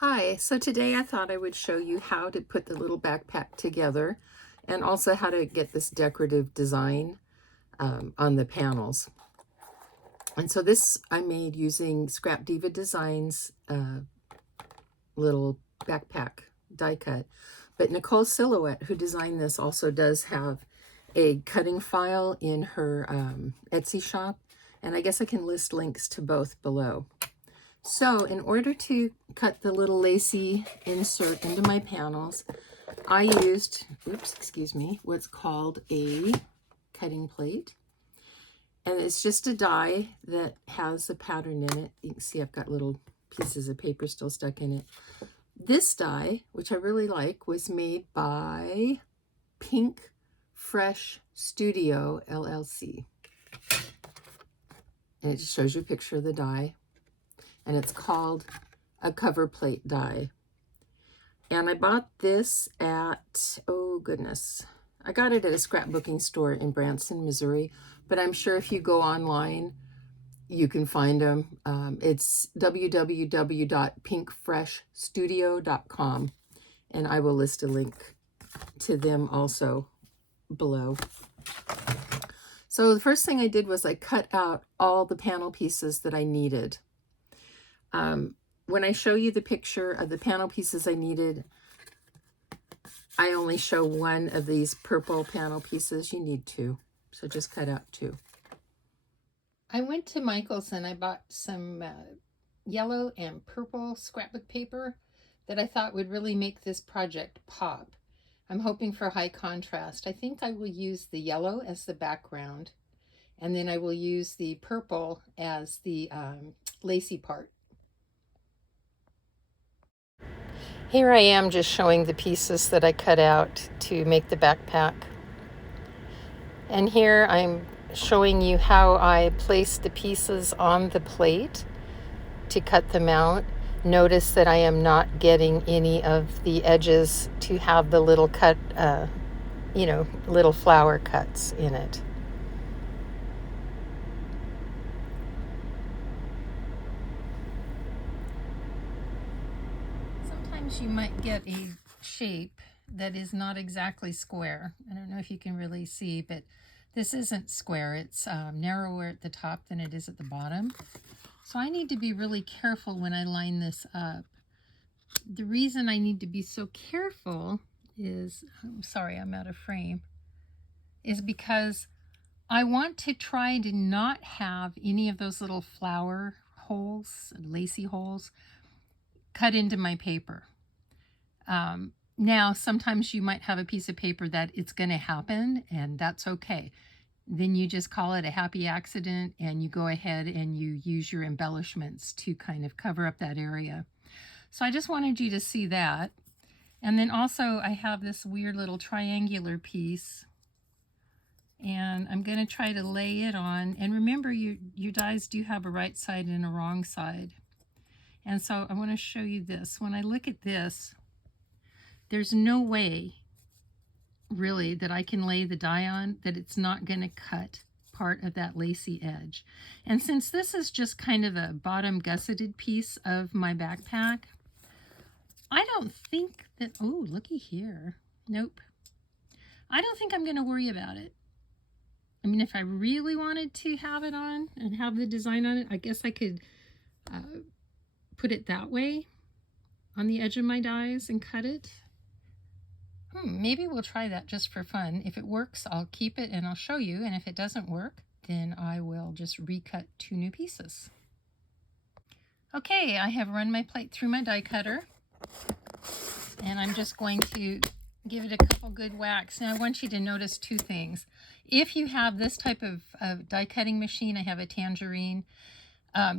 Hi, so today I thought I would show you how to put the little backpack together and also how to get this decorative design on the panels. And so this I made using Scrapdiva.designs little backpack die cut. But Nicole Silhouette, who designed this, also does have a cutting file in her Etsy shop. And I guess I can list links to both below. So in order to cut the little lacy insert into my panels, I used, what's called a cutting plate. And it's just a die that has a pattern in it. You can see I've got little pieces of paper still stuck in it. This die, which I really like, was made by Pink Fresh Studio LLC. And it just shows you a picture of the die. And it's called a cover plate die. And I bought this at, oh goodness, I got it at a scrapbooking store in Branson, Missouri, but I'm sure if you go online, you can find them. It's www.pinkfreshstudio.com, and I will list a link to them also below. So the first thing I did was I cut out all the panel pieces that I needed. When I show you the picture of the panel pieces I needed, I only show one of these purple panel pieces. You need two, so just cut out two. I went to Michael's and I bought some yellow and purple scrapbook paper that I thought would really make this project pop. I'm hoping for high contrast. I think I will use the yellow as the background, and then I will use the purple as the lacy part. Here I am just showing the pieces that I cut out to make the backpack. And here I'm showing you how I placed the pieces on the plate to cut them out. Notice that I am not getting any of the edges to have the little cut, little flower cuts in it. Sometimes you might get a shape that is not exactly square. I don't know if you can really see, but this isn't square. It's narrower at the top than it is at the bottom. So I need to be really careful when I line this up. The reason I need to be so careful is, I'm sorry, I'm out of frame, is because I want to try to not have any of those little flower holes, lacy holes, cut into my paper. Now, sometimes you might have a piece of paper that it's going to happen, and that's okay. Then you just call it a happy accident, and you go ahead and you use your embellishments to kind of cover up that area. So I just wanted you to see that. And then also I have this weird little triangular piece, and I'm going to try to lay it on. And remember, your dies do have a right side and a wrong side. And so I want to show you this. When I look at this, there's no way really that I can lay the die on that it's not going to cut part of that lacy edge. And since this is just kind of a bottom gusseted piece of my backpack, I don't think that, oh, looky here. Nope. I don't think I'm going to worry about it. I mean, if I really wanted to have it on and have the design on it, I guess I could put it that way on the edge of my dies and cut it. Maybe we'll try that just for fun. If it works, I'll keep it and I'll show you. And if it doesn't work, then I will just recut two new pieces. Okay, I have run my plate through my die cutter, and I'm just going to give it a couple good whacks. Now I want you to notice two things. If you have this type of die cutting machine, I have a Tangerine,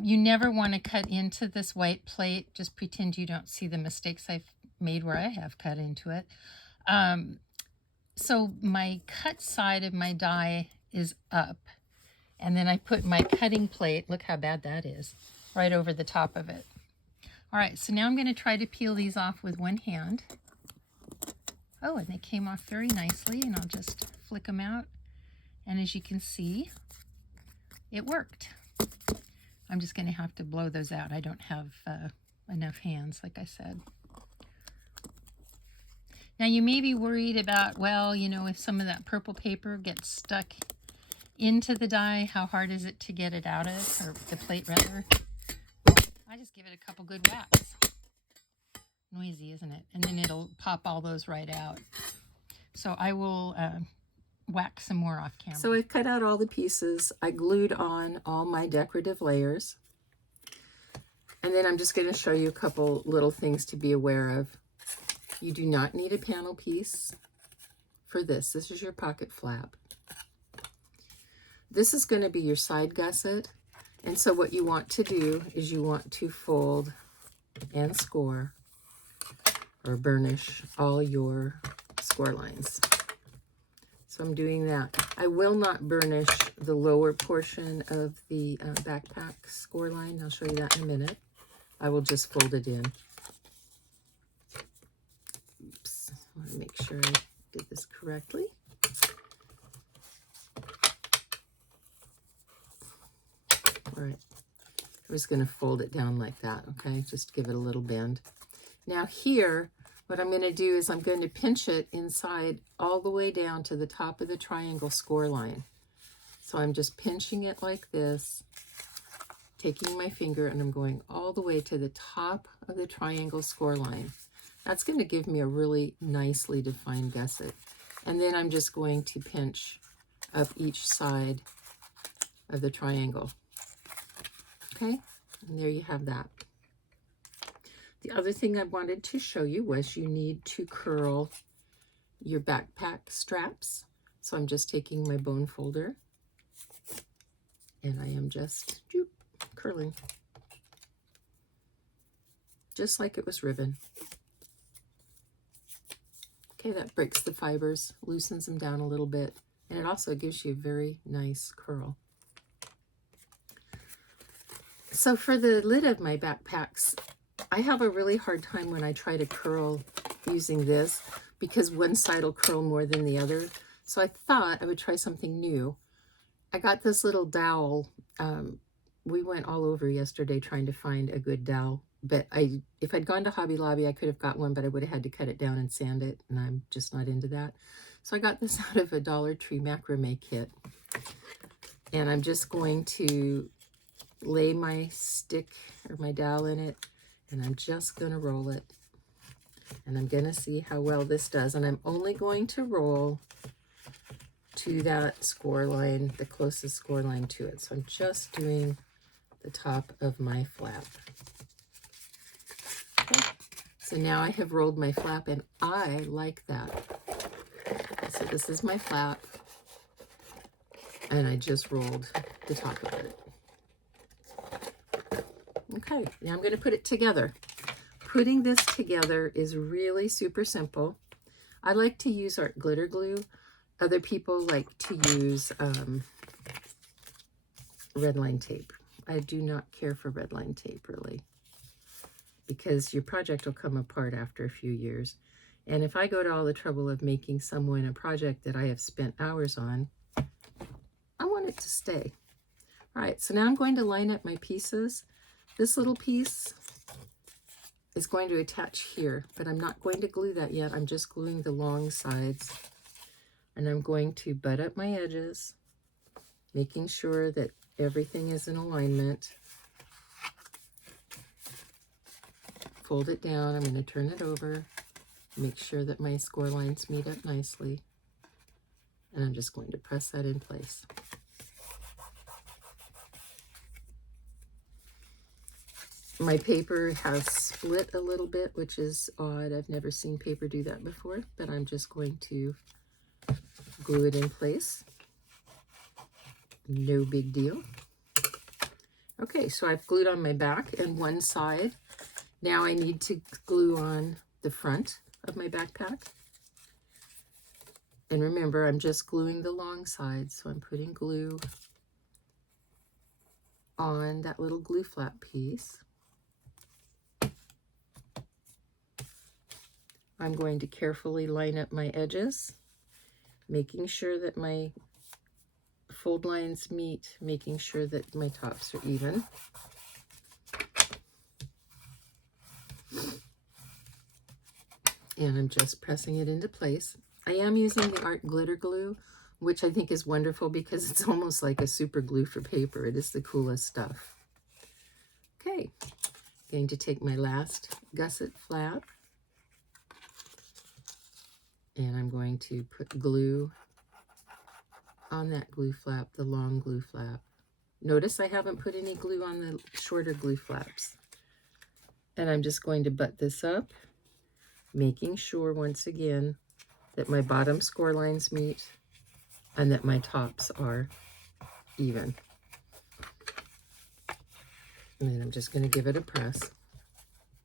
you never want to cut into this white plate. Just pretend you don't see the mistakes I've made where I have cut into it. So my cut side of my die is up, and then I put my cutting plate, look how bad that is, right over the top of it. All right, so now I'm going to try to peel these off with one hand. Oh, and they came off very nicely, and I'll just flick them out. And as you can see, it worked. I'm just going to have to blow those out. I don't have enough hands, like I said. Now you may be worried about, well, you know, if some of that purple paper gets stuck into the die, how hard is it to get it out of, or the plate rather? I just give it a couple good whacks. Noisy, isn't it? And then it'll pop all those right out. So I will whack some more off camera. So I've cut out all the pieces. I glued on all my decorative layers. And then I'm just going to show you a couple little things to be aware of. You do not need a panel piece for this. This is your pocket flap. This is going to be your side gusset. And so what you want to do is you want to fold and score or burnish all your score lines. So I'm doing that. I will not burnish the lower portion of the backpack score line. I'll show you that in a minute. I will just fold it in. Oops, I want to make sure I did this correctly. All right, I'm just going to fold it down like that, okay? Just give it a little bend. Now here, what I'm going to do is I'm going to pinch it inside all the way down to the top of the triangle score line. So I'm just pinching it like this, taking my finger, and I'm going all the way to the top of the triangle score line. That's going to give me a really nicely defined gusset. And then I'm just going to pinch up each side of the triangle. Okay, and there you have that. The other thing I wanted to show you was you need to curl your backpack straps. So I'm just taking my bone folder and I am just curling, just like it was ribbon. Okay, that breaks the fibers, loosens them down a little bit, and it also gives you a very nice curl. So for the lid of my backpacks, I have a really hard time when I try to curl using this because one side will curl more than the other. So I thought I would try something new. I got this little dowel. We went all over yesterday trying to find a good dowel, but if I'd gone to Hobby Lobby, I could have got one, but I would have had to cut it down and sand it, and I'm just not into that. So I got this out of a Dollar Tree macrame kit, and I'm just going to lay my stick or my dowel in it, and I'm just going to roll it, and I'm going to see how well this does. And I'm only going to roll to that score line, the closest score line to it. So I'm just doing the top of my flap. Okay. So now I have rolled my flap, and I like that. So this is my flap, and I just rolled the top of it. Okay, now I'm going to put it together. Putting this together is really super simple. I like to use art glitter glue. Other people like to use red line tape. I do not care for red line tape, really, because your project will come apart after a few years. And if I go to all the trouble of making someone a project that I have spent hours on, I want it to stay. All right, so now I'm going to line up my pieces. This little piece is going to attach here, but I'm not going to glue that yet. I'm just gluing the long sides. And I'm going to butt up my edges, making sure that everything is in alignment. Fold it down. I'm going to turn it over, make sure that my score lines meet up nicely. And I'm just going to press that in place. My paper has split a little bit, which is odd. I've never seen paper do that before, but I'm just going to glue it in place. No big deal. Okay, so I've glued on my back and one side. Now I need to glue on the front of my backpack. And remember, I'm just gluing the long side, so I'm putting glue on that little glue flap piece. I'm going to carefully line up my edges, making sure that my fold lines meet, making sure that my tops are even. And I'm just pressing it into place. I am using the Art Glitter Glue, which I think is wonderful because it's almost like a super glue for paper. It is the coolest stuff. Okay, going to take my last gusset flap, and I'm going to put glue on that glue flap, the long glue flap. Notice I haven't put any glue on the shorter glue flaps. And I'm just going to butt this up, making sure once again that my bottom score lines meet and that my tops are even. And then I'm just going to give it a press,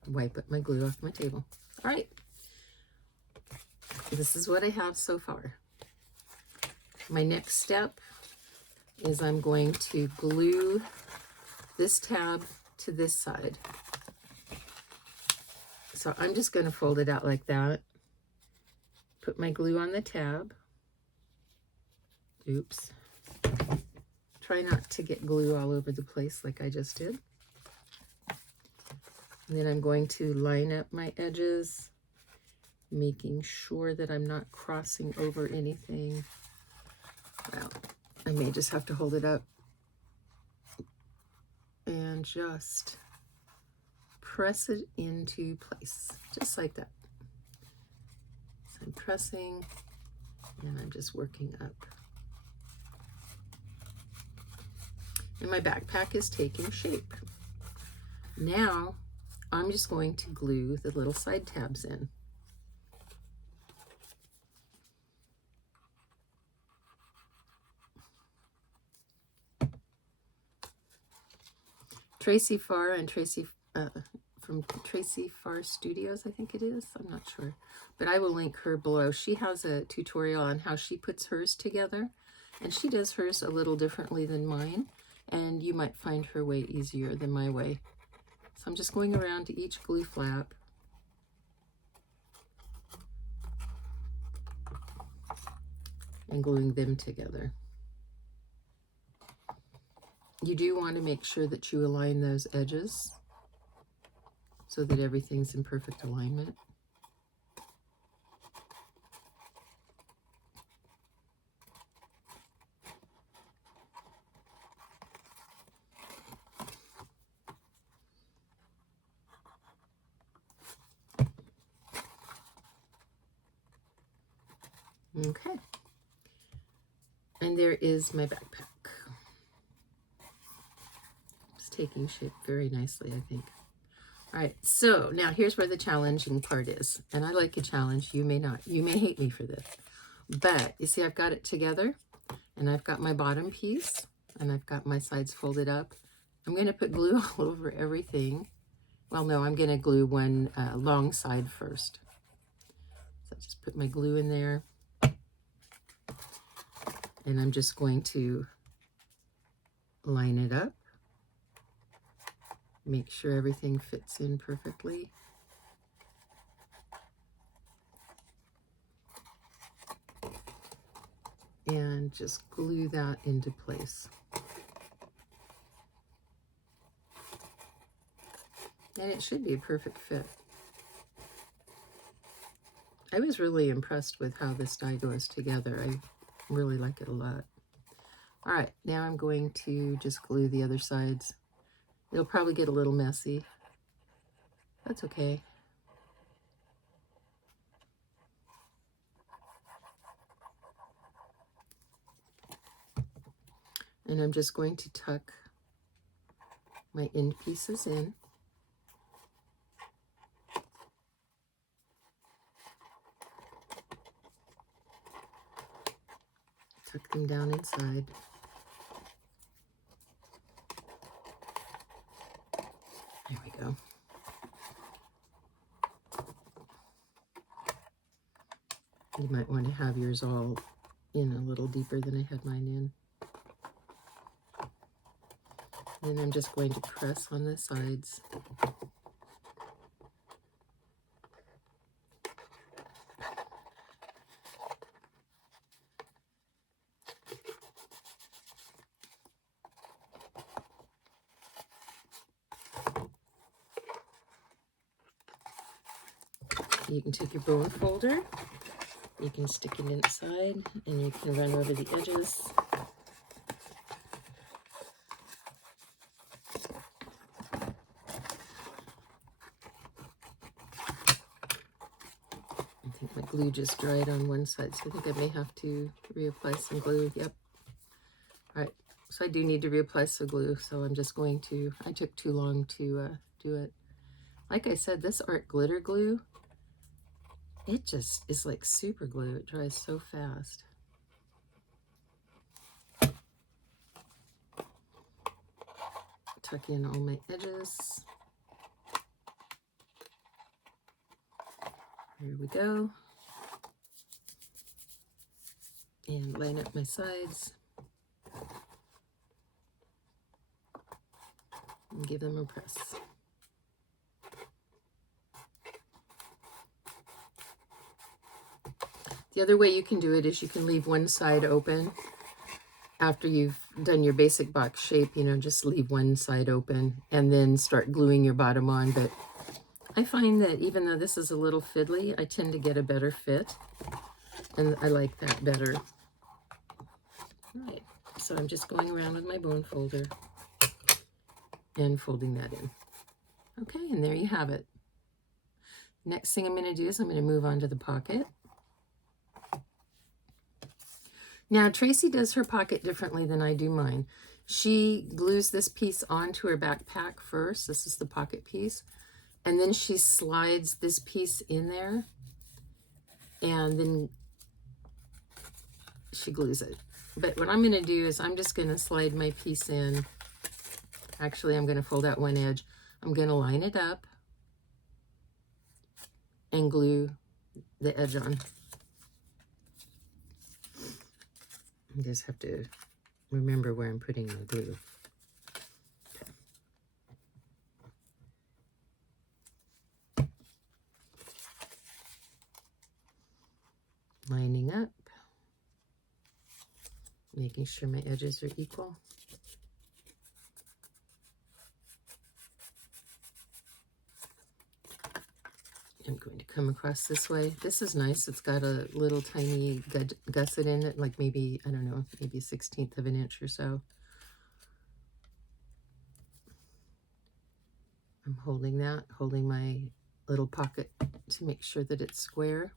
wipe up my glue off my table. All right, this is what I have so far. My next step is I'm going to glue this tab to this side. So I'm just going to fold it out like that, put my glue on the tab. Oops. Try not to get glue all over the place like I just did. And then I'm going to line up my edges, making sure that I'm not crossing over anything. Well, I may just have to hold it up and just press it into place, just like that. So I'm pressing and I'm just working up. And my backpack is taking shape. Now I'm just going to glue the little side tabs in. Tracy Farr and Tracy from Tracy Farr Studios, I think it is. I'm not sure, but I will link her below. She has a tutorial on how she puts hers together, and she does hers a little differently than mine, and you might find her way easier than my way. So I'm just going around to each glue flap and gluing them together. You do want to make sure that you align those edges so that everything's in perfect alignment. Okay. And there is my backpack. It's taking shape very nicely, I think. All right, so now here's where the challenging part is. And I like a challenge. You may not. You may hate me for this. But you see, I've got it together, and I've got my bottom piece, and I've got my sides folded up. I'm going to put glue all over everything. Well, no, I'm going to glue one long side first. So just put my glue in there. And I'm just going to line it up. Make sure everything fits in perfectly. And just glue that into place. And it should be a perfect fit. I was really impressed with how this die goes together. I really like it a lot. All right, now I'm going to just glue the other sides. It'll probably get a little messy. That's okay. And I'm just going to tuck my end pieces in. Tuck them down inside. There we go. You might want to have yours all in a little deeper than I had mine in. And I'm just going to press on the sides. You can take your bone folder, you can stick it inside, and you can run over the edges. I think my glue just dried on one side, so I think I may have to reapply some glue. Yep. All right, so I do need to reapply some glue, so I'm just going to, I took too long to do it. Like I said, this art glitter glue, it just is like super glue. It dries so fast. Tuck in all my edges. Here we go. And line up my sides. And give them a press. The other way you can do it is you can leave one side open. After you've done your basic box shape, you know, just leave one side open and then start gluing your bottom on. But I find that even though this is a little fiddly, I tend to get a better fit, and I like that better. All right, so I'm just going around with my bone folder and folding that in. Okay, and there you have it. Next thing I'm going to do is I'm going to move on to the pocket. Now, Tracy does her pocket differently than I do mine. She glues this piece onto her backpack first. This is the pocket piece. And then she slides this piece in there. And then she glues it. But what I'm going to do is I'm just going to slide my piece in. Actually, I'm going to fold out one edge. I'm going to line it up and glue the edge on. I just have to remember where I'm putting the glue. Okay. Lining up, making sure my edges are equal. I'm going to come across this way. This is nice. It's got a little tiny gusset in it, like maybe, I don't know, maybe 1/16 of an inch or so. I'm holding that, holding my little pocket to make sure that it's square.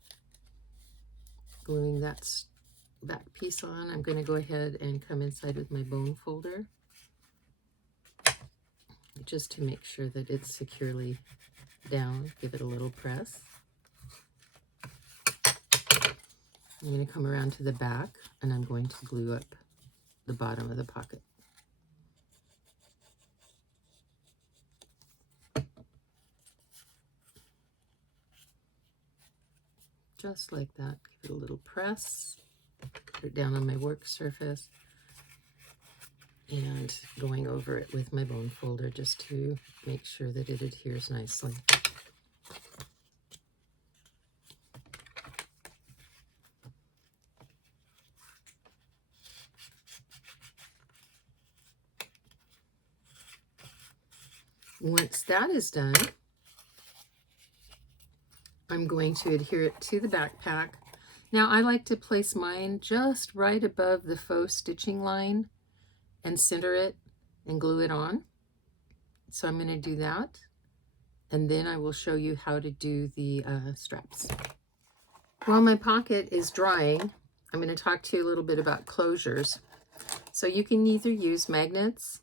Gluing that piece on. I'm going to go ahead and come inside with my bone folder just to make sure that it's securely down. Give it a little press. I'm going to come around to the back and I'm going to glue up the bottom of the pocket. Just like that. Give it a little press. Put it down on my work surface. And going over it with my bone folder just to make sure that it adheres nicely. Once that is done, I'm going to adhere it to the backpack. Now I like to place mine just right above the faux stitching line and center it and glue it on. So I'm going to do that, and then I will show you how to do the straps. While my pocket is drying, I'm going to talk to you a little bit about closures. So you can either use magnets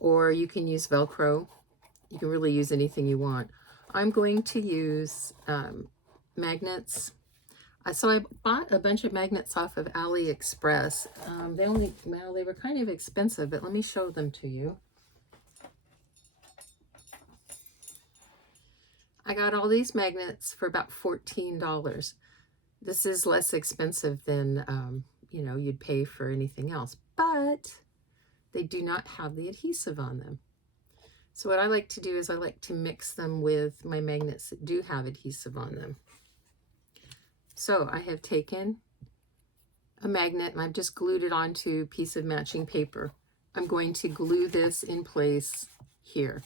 or you can use Velcro. You can really use anything you want. I'm going to use magnets. So I bought a bunch of magnets off of AliExpress. They were kind of expensive, but let me show them to you. I got all these magnets for about $14. This is less expensive than you know, you'd pay for anything else, but they do not have the adhesive on them. So what I like to do is I like to mix them with my magnets that do have adhesive on them. So I have taken a magnet and I've just glued it onto a piece of matching paper. I'm going to glue this in place here.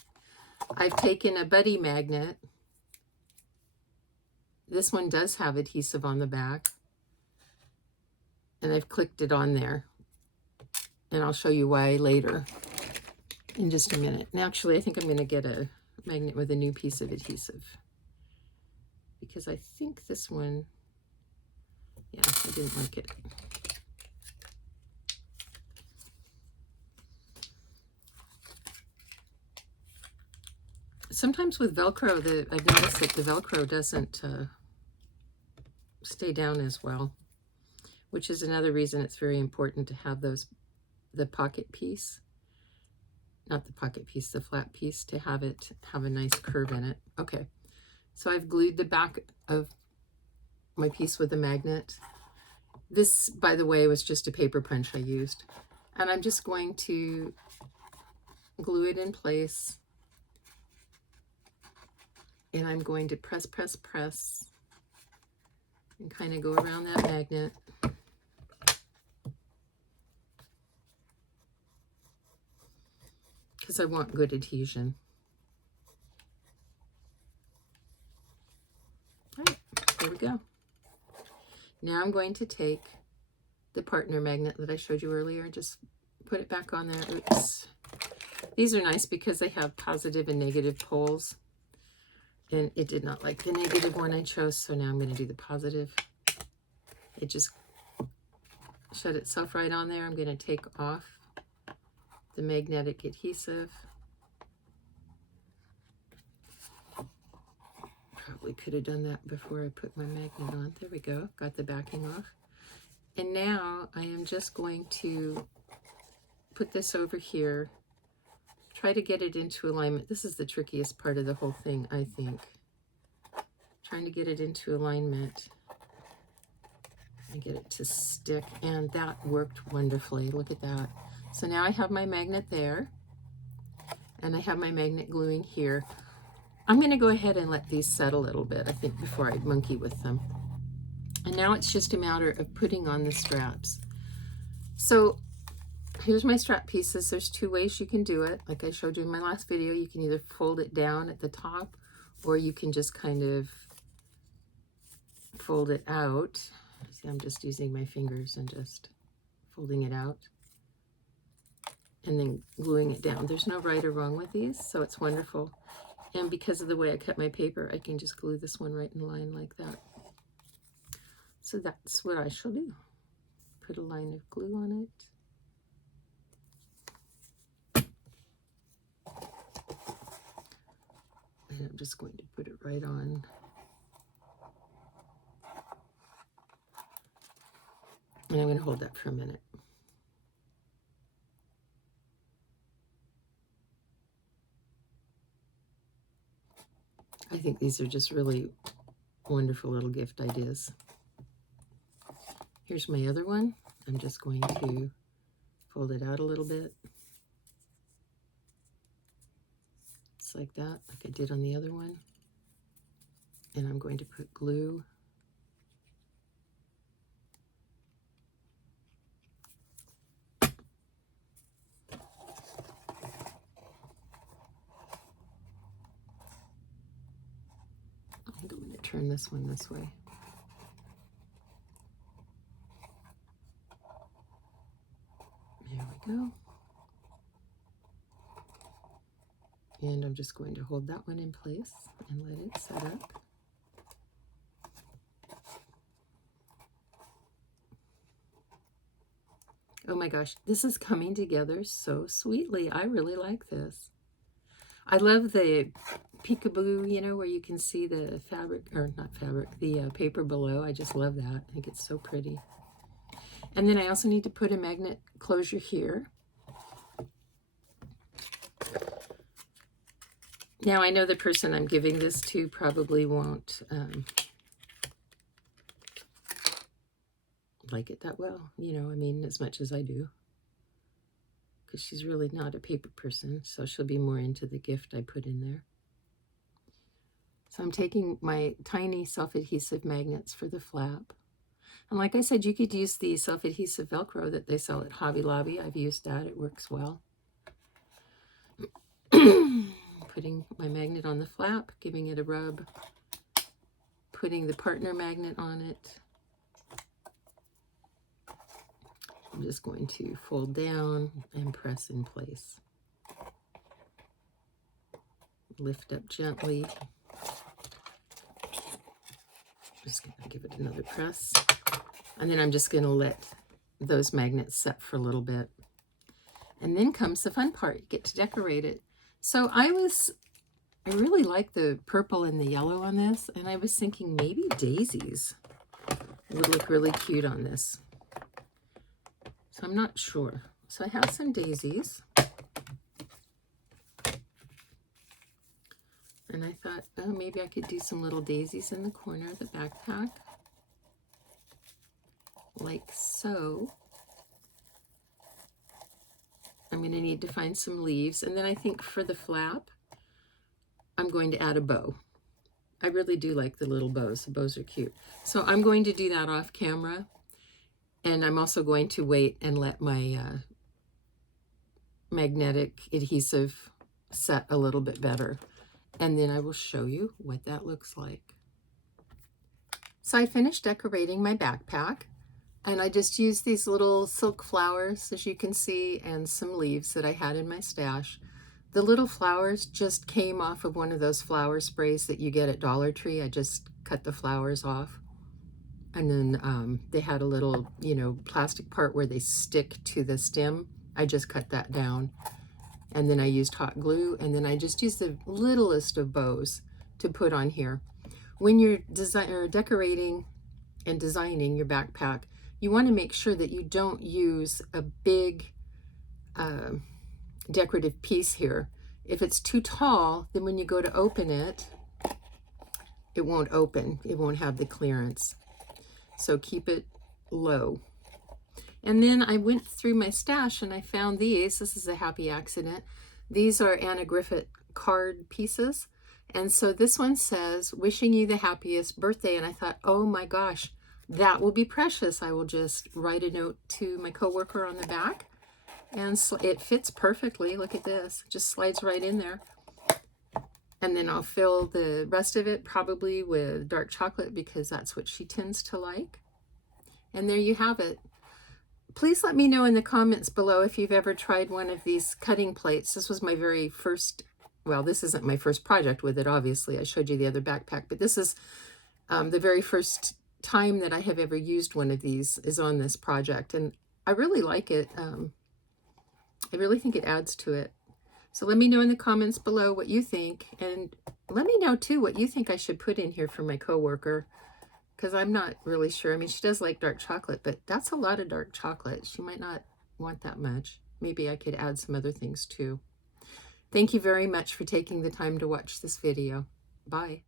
I've taken a buddy magnet This one does have adhesive on the back, and I've clicked it on there, and I'll show you why later in just a minute. And actually, I think I'm going to get a magnet with a new piece of adhesive, because I think this one, yeah, I didn't like it. Sometimes with Velcro, I've noticed that the Velcro doesn't stay down as well, which is another reason it's very important to have the pocket piece, not the pocket piece, the flat piece, to have it have a nice curve in it. Okay, so I've glued the back of my piece with the magnet. This, by the way, was just a paper punch I used, and I'm just going to glue it in place, and I'm going to press, press, press, and kind of go around that magnet. Because I want good adhesion. All right, there we go. Now I'm going to take the partner magnet that I showed you earlier and just put it back on there. Oops. These are nice because they have positive and negative poles. And it did not like the negative one I chose, so now I'm going to do the positive. It just shut itself right on there. I'm going to take off the magnetic adhesive. Probably could have done that before I put my magnet on. There we go. Got the backing off. And now I am just going to put this over here. Try to get it into alignment. This is the trickiest part of the whole thing, I think. Trying to get it into alignment and get it to stick. And that worked wonderfully. Look at that. So now I have my magnet there, and I have my magnet gluing here. I'm going to go ahead and let these set a little bit, I think, before I monkey with them. And now it's just a matter of putting on the straps. So here's my strap pieces. There's two ways you can do it. Like I showed you in my last video, you can either fold it down at the top, or you can just kind of fold it out. See, I'm just using my fingers and just folding it out, and then gluing it down. There's no right or wrong with these, so it's wonderful. And because of the way I cut my paper, I can just glue this one right in line like that. So that's what I shall do. Put a line of glue on it. And I'm just going to put it right on. And I'm going to hold that for a minute. I think these are just really wonderful little gift ideas. Here's my other one. I'm just going to fold it out a little bit. Just like that, like I did on the other one. And I'm going to put glue. I think I'm going to turn this one this way. There we go. And I'm just going to hold that one in place and let it set up. Oh my gosh, this is coming together so sweetly. I really like this. I love the peekaboo, you know, where you can see the fabric, or not fabric, the paper below. I just love that. I think it's so pretty. And then I also need to put a magnet closure here. Now I know the person I'm giving this to probably won't like it that well, you know, I mean, as much as I do. Because she's really not a paper person, so she'll be more into the gift I put in there. So I'm taking my tiny self-adhesive magnets for the flap. And like I said, you could use the self-adhesive Velcro that they sell at Hobby Lobby. I've used that. It works well. Putting my magnet on the flap, giving it a rub, putting the partner magnet on it. I'm just going to fold down and press in place. Lift up gently. Just going to give it another press. And then I'm just going to let those magnets set for a little bit. And then comes the fun part. You get to decorate it. So I really like the purple and the yellow on this, and I was thinking maybe daisies would look really cute on this. So I'm not sure. So I have some daisies. And I thought, oh, maybe I could do some little daisies in the corner of the backpack. Like so. I'm going to need to find some leaves. And then I think for the flap, I'm going to add a bow. I really do like the little bows. The bows are cute. So I'm going to do that off camera. And I'm also going to wait and let my magnetic adhesive set a little bit better. And then I will show you what that looks like. So I finished decorating my backpack, and I just used these little silk flowers, as you can see, and some leaves that I had in my stash. The little flowers just came off of one of those flower sprays that you get at Dollar Tree. I just cut the flowers off. And then they had a little, plastic part where they stick to the stem. I just cut that down. And then I used hot glue, and then I just used the littlest of bows to put on here. When you're decorating and designing your backpack, you want to make sure that you don't use a big decorative piece here. If it's too tall, then when you go to open it, it won't open. It won't have the clearance. So keep it low. And then I went through my stash and I found these. This is a happy accident. These are Anna Griffith card pieces. And so this one says, wishing you the happiest birthday. And I thought, oh my gosh, that will be precious. I will just write a note to my coworker on the back. And it fits perfectly. Look at this. Just slides right in there. And then I'll fill the rest of it probably with dark chocolate because that's what she tends to like. And there you have it. Please let me know in the comments below if you've ever tried one of these cutting plates. This was my very first, well, this isn't my first project with it, obviously. I showed you the other backpack, but this is the very first time that I have ever used one of these is on this project. And I really like it. I really think it adds to it. So let me know in the comments below what you think. And let me know, too, what you think I should put in here for my coworker. Because I'm not really sure. I mean, she does like dark chocolate, but that's a lot of dark chocolate. She might not want that much. Maybe I could add some other things too. Thank you very much for taking the time to watch this video. Bye.